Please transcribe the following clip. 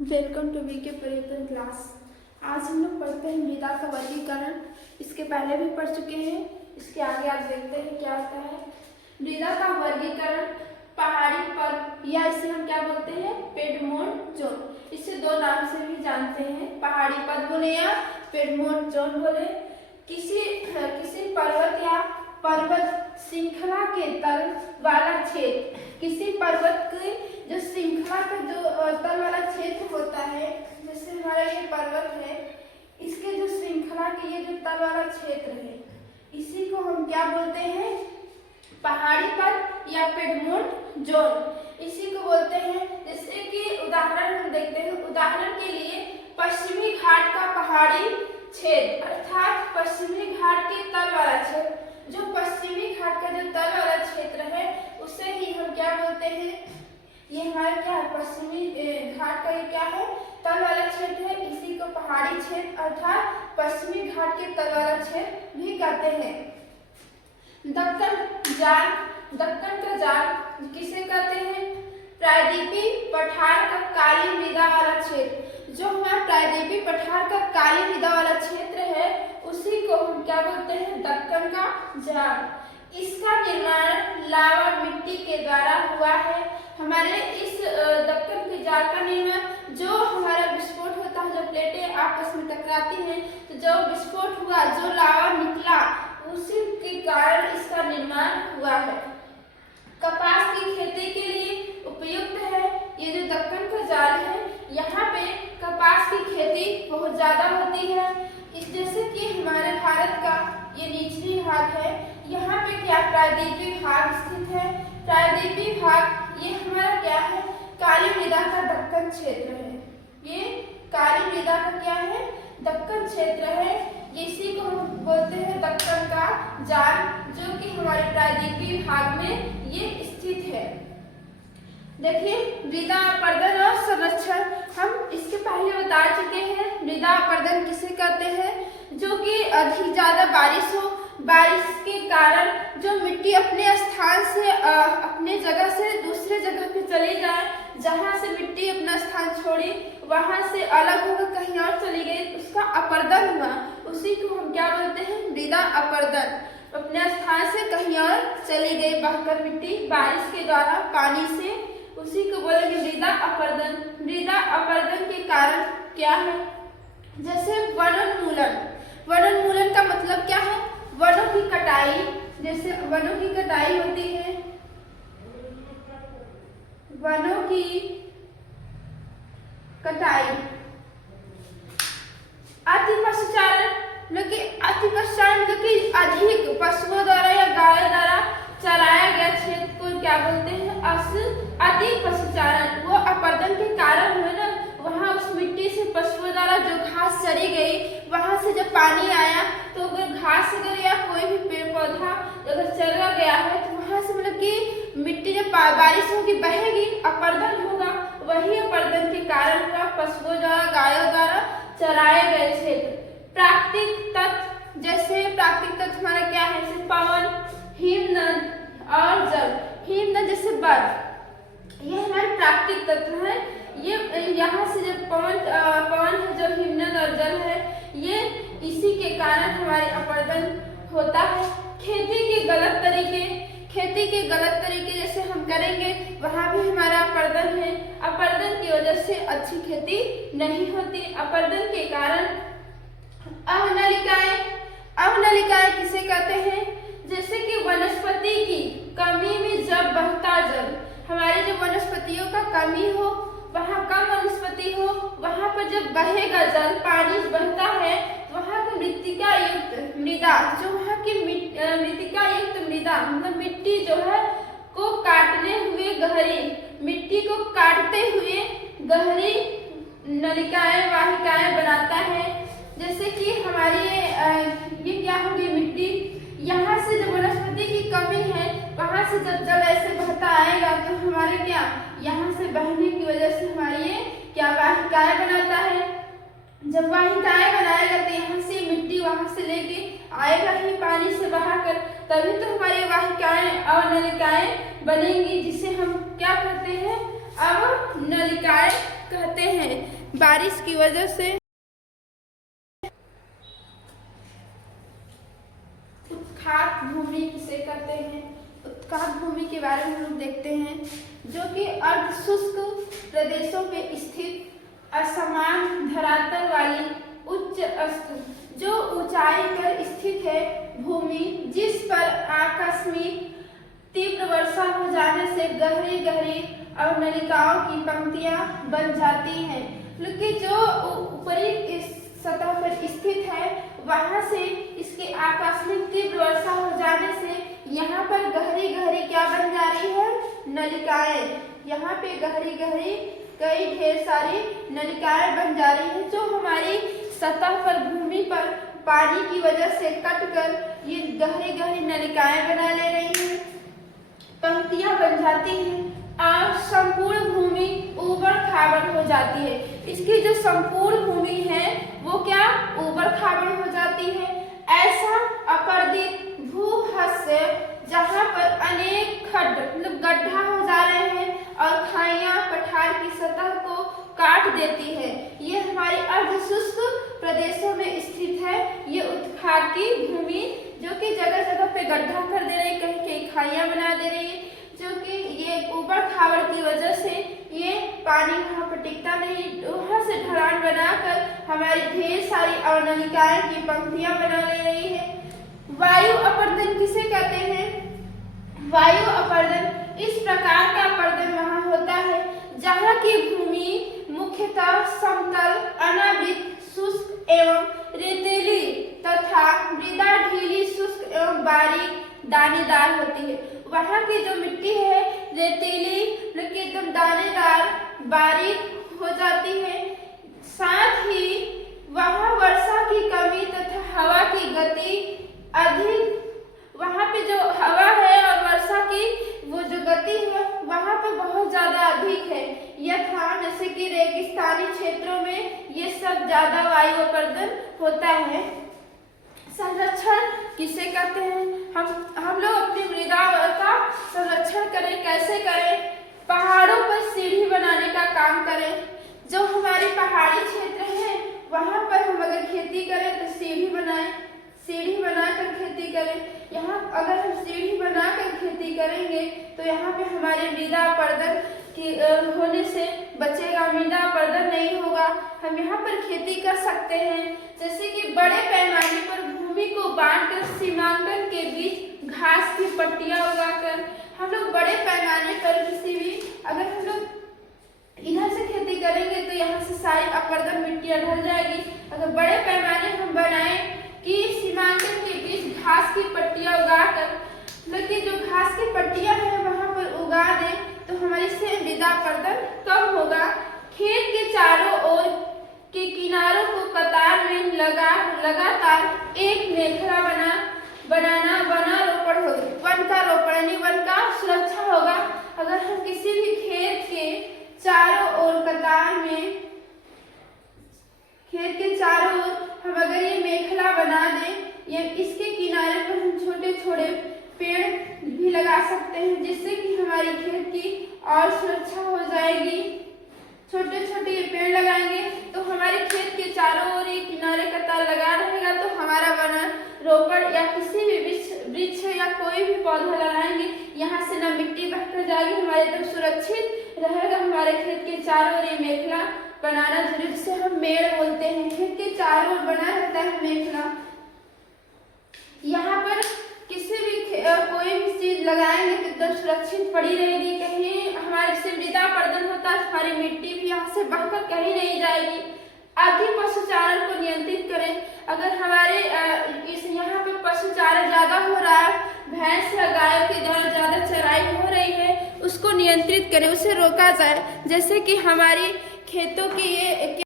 Welcome to VK पर्यटन class. आज हम लोग पढ़ते हैं मृदा का वर्गीकरण। इसके पहले भी पढ़ चुके हैं, इसके आगे आज देखते हैं क्या होता है। मृदा का वर्गीकरण पहाड़ी पर्वत या इसे हम क्या बोलते हैं, पेडमोंट जोन। इसे दो नाम से भी जानते हैं, पहाड़ी पर्वत बोले या पेडमोंट जोन बोले। किसी पर्वत या पर्वत श्रृंखला के तल वाला क्षेत्र, किसी पर्वत की जो श्रृंखला का जो तल वाला क्षेत्र होता है, जैसे हमारा ये पर्वत है, इसके जो श्रृंखला के ये जो तल वाला क्षेत्र है, इसी को हम क्या बोलते हैं, पहाड़ी पर्वत या पेडमोंट जोन इसी को बोलते हैं। जैसे कि उदाहरण हम देखते हैं, उदाहरण के लिए पश्चिमी घाट का पहाड़ी क्षेत्र अर्थात पश्चिमी घाट के तल वाला क्षेत्र, जो पश्चिमी घाट का जो तल वाला क्षेत्र है उसे ही हम क्या बोलते हैं, ये हमारा क्या है, पश्चिमी घाट का ये क्या है, तल वाला क्षेत्र है। इसी को पहाड़ी क्षेत्र अर्थात पश्चिमी घाट के तल वाला क्षेत्र भी कहते हैं। दक्कन का जाल किसे कहते हैं, प्रायद्वीपीय पठार का काली मृदा वाला क्षेत्र, जो हमारा प्रायद्वीपीय पठार का काली मृदा वाला क्षेत्र है उसी को हम क्या बोलते हैं, दक्कन का जाल। इसका निर्माण लावा मिट्टी के द्वारा हुआ है। हमारे इस दक्कन के जाल का निर्माण, जो हमारा विस्फोट होता है, जो प्लेटें आपस में टकराती हैं, तो जो विस्फोट हुआ, जो लावा निकला, उसी के कारण इसका निर्माण हुआ है। कपास की खेती के लिए उपयुक्त है ये जो दक्कन का जाल है। यहाँ पे कपास की खेती बहुत ज्यादा होती है। इस जैसे कि हमारे भारत का ये निचली भाग है, यहाँ पे क्या प्रायद्वीपीय भाग स्थित है। प्रायद्वीपीय भाग ये हमारा क्या है, काली मृदा का दक्कन क्षेत्र है। ये काली मृदा का क्या है, दक्कन क्षेत्र है। इसी को हम बोलते हैं दक्कन का जाल, जो कि हमारे प्रायद्वीपीय भाग में ये स्थित है। देखिए मृदा अपरदन और संरक्षण, हम इसके पहले बता चुके हैं मृदा अपरदन किसे कहते हैं, जो कि अधिक ज्यादा बारिश हो, बारिश के कारण जो मिट्टी अपने स्थान से अपने जगह से दूसरे जगह पे चली जाए, जहाँ से मिट्टी अपना स्थान छोड़ी वहां से अलग होकर कहीं और चली गई, उसका अपरदन हुआ, उसी को हम क्या बोलते हैं, मृदा अपरदन। अपने स्थान से कहीं और चली गई बहकर मिट्टी बारिश के द्वारा, पानी से, उसी को बोलेंगे मृदा अपरदन। मृदा अपरदन के कारण क्या है, जैसे वनोन्मूलन। वनोन्मूलन का मतलब क्या है, वनों की कटाई, जैसे वनों की कटाई होती है, वनों की कटाई। अतिपशुचारण मतलब कि अधिक पशुओं द्वारा या गायों द्वारा चराया गया क्षेत्र को क्या बोलते हैं, अति पशुचारण। वो अपरदन के कारण हुए ना, वहाँ उस मिट्टी से पशुओं द्वारा जो घास चरी गई, वहां से जब पानी आया तो अगर घास अगर या कोई भी पेड़ पौधा अगर चला गया है तो वहां से मतलब कि मिट्टी जब बारिश होगी बहेगी, अपरदन होगा। वही अपरदन के कारण हुआ, पशुओं द्वारा गायों द्वारा चराए गए क्षेत्र। प्राकृतिक तत्व, जैसे प्राकृतिक तत्व हमारा क्या है, जैसे पवन, हिमनद और जल। हिमनद जैसे बर्फ, ये हमारे प्राकृतिक तत्व है। ये यहाँ से जब पवन है, जो हिमनद और जल है, ये इसी के कारण हमारे अपरदन होता है। खेती के गलत तरीके जैसे हम करेंगे वहाँ भी हमारा अपरदन है। अपरदन की वजह से अच्छी खेती नहीं होती। अपरदन के कारण अवनलिकाएं किसे कहते हैं, जैसे कि वनस्पति की कमी में जब बहता जल, हमारे जो वनस्पतियों का कमी हो, वहाँ कम वनस्पति हो, वहाँ पर जब बहेगा जल, पानी बहता है, वहाँ की मृत्तिका युक्त मृदा, जो वहाँ की मृत्तिका युक्त मृदा मतलब मिट्टी जो है को काटने हुए गहरी, मिट्टी को काटते हुए गहरी नलिकाएं वाहिकाएं बनाता है। जैसे कि हमारी ये क्या होगी, मिट्टी, यहाँ से जब वनस्पति की कमी है, वहां से जब जल ऐसे बहता आएगा तो हमारे क्या, यहाँ से बहने की वजह से हमारी ये क्या वाहिकाएं बनाता है। जब वाहिकाएं बनाएगा तो यहाँ से मिट्टी वहां से लेके आएगा ही पानी से बहाकर, तभी तो हमारी वाहिकाएं अवनलिकाएं बनेंगी, जिसे हम क्या कहते हैं, अवनलिकाएं कहते हैं। बारिश की वजह से उत्खात भूमि किसे कहते हैं। उत्खात भूमि के बारे में हम देखते हैं, जो कि अर्ध शुष्क प्रदेशों में स्थित असमान धरातल वाली उच्च जो ऊंचाई पर स्थित है भूमि, जिस पर आकस्मिक तीव्र वर्षा हो जाने से गहरी गहरी अवनलिकाओं की पंक्तियां बन जाती हैं। क्योंकि जो ऊपरी सतह पर स्थित है वहां से इसके आकस्मिक तीव्र वर्षा हो जाने से यहाँ पर गहरी गहरी क्या बन जा रही है, नलिकाएं। यहाँ पे गहरी गहरी कई ढेर सारी नलिकाएं बन जा रही हैं, जो हमारी सतह पर भूमि पर पानी की वजह से कटकर ये गहरी गहरी नलिकाएं बना ले रही हैं, पंक्तियां बन जाती हैं और संपूर्ण भूमि ऊबड़ खाबड़ हो जाती है। इसकी जो संपूर्ण भूमि है वो क्या ऊबड़ खाबड़ हो जाती है। ऐसा अपर्दित भूहस्य जहाँ पर अनेक खड्ड मतलब गड्ढा हो जा रहे हैं और खाइयां पठार की सतह को काट देती है। ये हमारी अर्धशुष्क प्रदेशों में स्थित है। ये उत्खाती भूमि जो कि जगह जगह पे गड्ढा कर दे रही, कहीं कहीं खाइयां बना दे रही है, जो कि ये ऊबड़ खाबड़ की वजह से ये पानी वहाँ पर टिकता नहीं, वहाँ से ढलान बनाकर हमारी ढेर सारी अवनलिकाएं की पंक्तियां बना ले रही है। वायु अपर्दन किसे कहते हैं। वायु अपर्दन इस प्रकार का अपर्दन वहाँ होता है जहाँ की भूमि मुख्यतः समतल, अनावृत, शुष्क एवं रेतीली तथा मृदा ढीली, शुष्क एवं बारीक दानेदार होती है। वहाँ की जो मिट्टी है रेतीली लेकिन एकदम दानेदार बारीक हो जाती है। साथ ही वहाँ वर्षा की कमी तथा हवा की गति अधिक, वहाँ पे जो हवा है और वर्षा की वो जो गति है वहाँ पे बहुत ज्यादा अधिक है। यथा जैसे कि रेगिस्तानी क्षेत्रों में ये सब ज्यादा वायु अपर्दन होता है। संरक्षण किसे कहते हैं। हम लोग अपनी मृदा का संरक्षण करें, कैसे करें। पहाड़ों पर सीढ़ी बनाने का काम करें। जो हमारे पहाड़ी क्षेत्र है वहाँ पर हम अगर खेती करें तो सीढ़ी बनाएं, सीढ़ी बनाकर खेती करें। यहाँ अगर हम सीढ़ी बनाकर खेती करेंगे तो यहाँ पे हमारे मृदा अपरदन की होने से बचेगा, मृदा अपरदन नहीं होगा। हम यहाँ पर खेती कर सकते हैं, जैसे कि बड़े पैमाने पर भूमि को बांटकर सीमांकन के बीच घास की पट्टियां उगाकर हम लोग बड़े पैमाने पर किसी भी अगर हम लोग इधर से खेती करेंगे तो यहाँ से सारी अपरदन मिट्टियां ढल जाएगी। अगर बड़े पैमाने हम बनाएं कि सीमांकन के बीच घास की पट्टियां उगाकर, लेकिन जो घास की पट्टियां हैं वहां पर उगा दें तो हमारे से मृदा अपरदन कम होगा। खेत के चारों ओर के किनारों को कतार में लगातार एक मेखला बनाना वना रोपण होगा। वन का रोपण यानी वन का सुरक्षा होगा। अगर हम किसी भी खेत के चारों ओर कतार में, खेत के चारों ओर हम अगर ये मेखला बना दें या इसके किनारे पर हम छोटे छोटे पेड़ भी लगा सकते हैं, जिससे कि हमारी खेत की और सुरक्षा हो जाएगी। छोटे छोटे ये पेड़ लगाएंगे तो हमारे खेत के चारों ओर एक किनारे कतार लगा रहेगा, तो हमारा वन रोपण या किसी भी वृक्ष या कोई भी पौधा लगाएंगे यहाँ से ना मिट्टी बहकर जाएगी, हमारे एकदम सुरक्षित रहेगा। हमारे खेत के चारों ओर ये मेखला बनाना जरूरी, जिसे हम मेड़ बोलते हैं। खेत के चारों ओर बना रहता है मेखला। यहाँ पर किसी भी कोई भी चीज लगाएंगे तो एकदम सुरक्षित पड़ी रहेगी। कहीं हमारे से मृदा अपरदन होता है, हमारी मिट्टी भी यहाँ से बहकर कहीं नहीं जाएगी। अधिक पशुचारण को नियंत्रित करें। अगर हमारे इस यहाँ पे पशुचारण ज्यादा हो रहा है, भैंस या गायों की ज्यादा चराई हो रही है, उसको नियंत्रित करें, उसे रोका जाए। जैसे कि हमारी खेतों की ये